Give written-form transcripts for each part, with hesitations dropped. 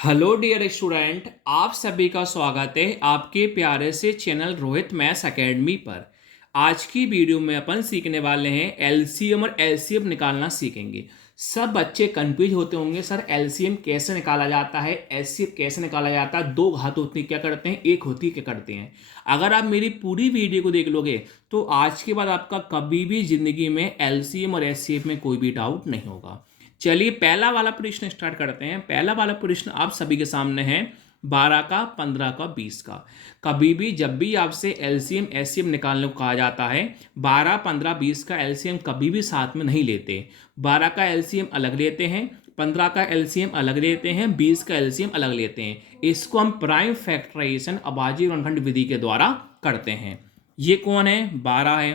Hello dear student, आप सभी का स्वागत है आपके प्यारे से चैनल रोहित मैथ्स एकेडमी पर। आज की वीडियो में अपन सीखने वाले हैं एलसीएम और एलसीएम निकालना सीखेंगे। सब बच्चे कंफ्यूज होते होंगे, सर एलसीएम कैसे निकाला जाता है, एलसीएम कैसे निकाला जाता है, दो घात होती क्या करते हैं, एक होती क्या करते हैं। अगर आप मेरी पूरी वीडियो को देख लोगे तो आज के बाद आपका कभी भी जिंदगी में एलसीएम और एलसीएम में कोई भी डाउट नहीं होगा। चलिए पहला वाला प्रश्न स्टार्ट करते हैं। पहला वाला प्रश्न आप सभी के सामने है 12 का, 15 का, 20 का। कभी भी जब भी आपसे एलसीएम एससीएम निकालने को कहा जाता है, 12, 15, 20 का एलसीएम कभी भी साथ में नहीं लेते। 12 का एलसीएम अलग लेते हैं, 15 का एलसीएम अलग लेते हैं, 20 का एलसीएम अलग लेते हैं। इसको हम प्राइम फैक्टराइजेशन अभाज्य गुणनखंड विधि के द्वारा करते हैं। ये कौन है? 12 है।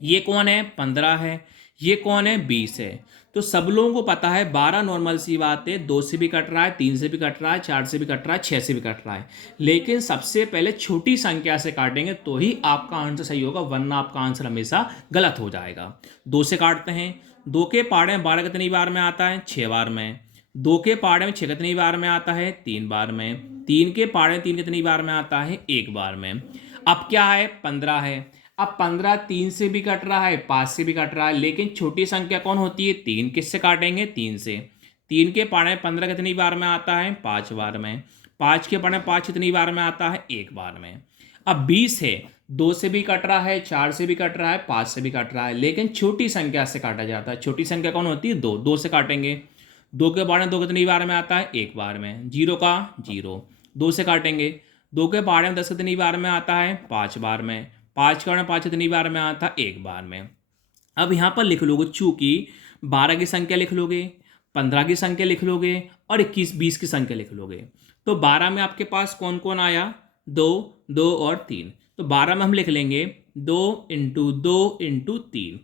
ये कौन है? 15 है। ये कौन है? 20 है। तो सब लोगों को पता है 12 नॉर्मल सी बात है, 2 से भी कट रहा है, 3 से भी कट रहा है, 4 से भी कट रहा है, 6 से भी कट रहा है। लेकिन सबसे पहले छोटी संख्या से काटेंगे तो ही आपका आंसर सही होगा, वरना आपका आंसर हमेशा गलत हो जाएगा। 2 से काटते हैं। 2 के पाड़े में 12 कितनी बार में आता है? 6 बार में। 2 के पाड़े में 6 कितनी बार में आता है? 3 बार में। 3 के पाड़े में 3 कितनी बार में आता है? 1 बार में। अब क्या है? 15 है। अब 15 3 से भी कट रहा है, 5 से भी कट रहा है, लेकिन छोटी संख्या कौन होती है? 3। किससे काटेंगे? 3 से। 3 के पाड़े में 15 कितनी बार में आता है? 5 बार में। 5 के पाड़े में 5 कितनी बार में आता है? 1 बार में। अब 20 है। 2 से भी कट रहा है, 4 से भी कट रहा है, 5 से भी कट रहा है, लेकिन छोटी संख्या से काटा जाता है। छोटी संख्या कौन होती है? 2। 2 से काटेंगे। 2 के पाड़े में 2 कितनी बार में आता है? 1 बार में। 0 का 0। 2 से काटेंगे। 2 के पाड़े में 10 कितनी बार में आता है? 5 बार में। 5 के पाड़े में 5 कितनी बार में आता है? 1 बार में। अब यहाँ पर लिख लोगे, चूंकि 12 की संख्या लिख लोगे, 15 की संख्या लिख लोगे और 21 20 की संख्या लिख लोगे। तो 12 में आपके पास कौन कौन आया? 2, 2 और 3। तो 12 में हम लिख लेंगे 2 इंटू 2 इंटू 3।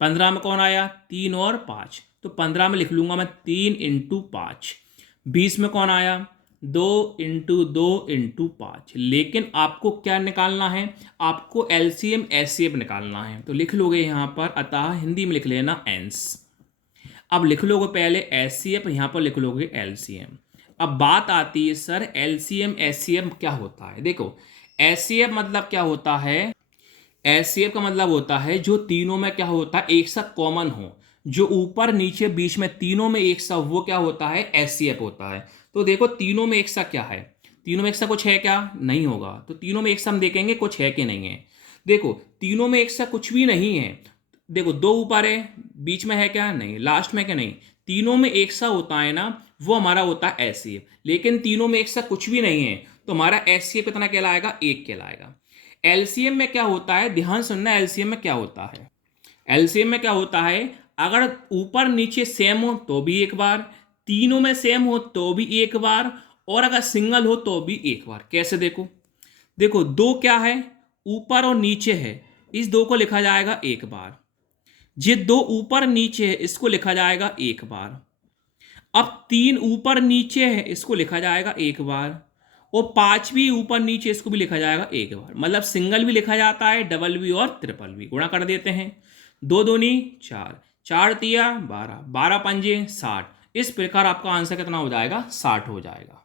15 में कौन आया? 3 और 5। तो 15 में लिख लूंगा मैं 3 इंटू 5। 20 में कौन आया? 2 इंटू 2 इंटू 5। लेकिन आपको क्या निकालना है? आपको एलसीएम एचसीएफ निकालना है। तो लिख लोगे यहाँ पर, अतः हिंदी में लिख लेना एंस। अब लिख लोगे पहले एचसीएफ, यहाँ पर लिख लोगे एलसीएम। अब बात आती है सर एलसीएम एचसीएफ क्या होता है। देखो एचसीएफ मतलब क्या होता है? एचसीएफ का मतलब होता है जो तीनों में क्या होता है, एक सा कॉमन हो, जो ऊपर नीचे बीच में तीनों में एक सा, वो क्या होता है? एचसीएफ होता है। तो देखो तीनों में एक सा क्या है? तीनों में एक सा कुछ है क्या? नहीं होगा। तो तीनों में एक सा हम देखेंगे कुछ है कि नहीं है। देखो तीनों में एक सा कुछ भी नहीं है। देखो 2 ऊपर है, बीच में है क्या? नहीं। लास्ट में क्या? नहीं। तीनों में एक सा होता है ना, वो हमारा होता है एचसीएफ। लेकिन तीनों में एक सा कुछ भी नहीं है, तो हमारा एचसीएफ कितना कहलाएगा? 1 कहलाएगा। एलसीएम में क्या होता है? ध्यान सुनना, एलसीएम में क्या होता है। एलसीएम में क्या होता है? अगर ऊपर नीचे सेम हो तो भी एक बार, तीनों में सेम हो तो भी एक बार, और अगर सिंगल हो तो भी एक बार। कैसे? देखो देखो 2 क्या है? ऊपर और नीचे है, इस 2 को लिखा जाएगा एक बार। ये 2 ऊपर नीचे है, इसको लिखा जाएगा एक बार। अब 3 ऊपर नीचे है, इसको लिखा जाएगा एक बार। और 5 भी ऊपर नीचे, इसको भी लिखा जाएगा एक बार। मतलब सिंगल भी लिखा जाता है, डबल भी और ट्रिपल भी। गुणा कर देते हैं। 2 दूनी 4, 4 तिया 12, 12 पंजे 60। इस प्रकार आपका आंसर कितना हो जाएगा? 60 हो जाएगा।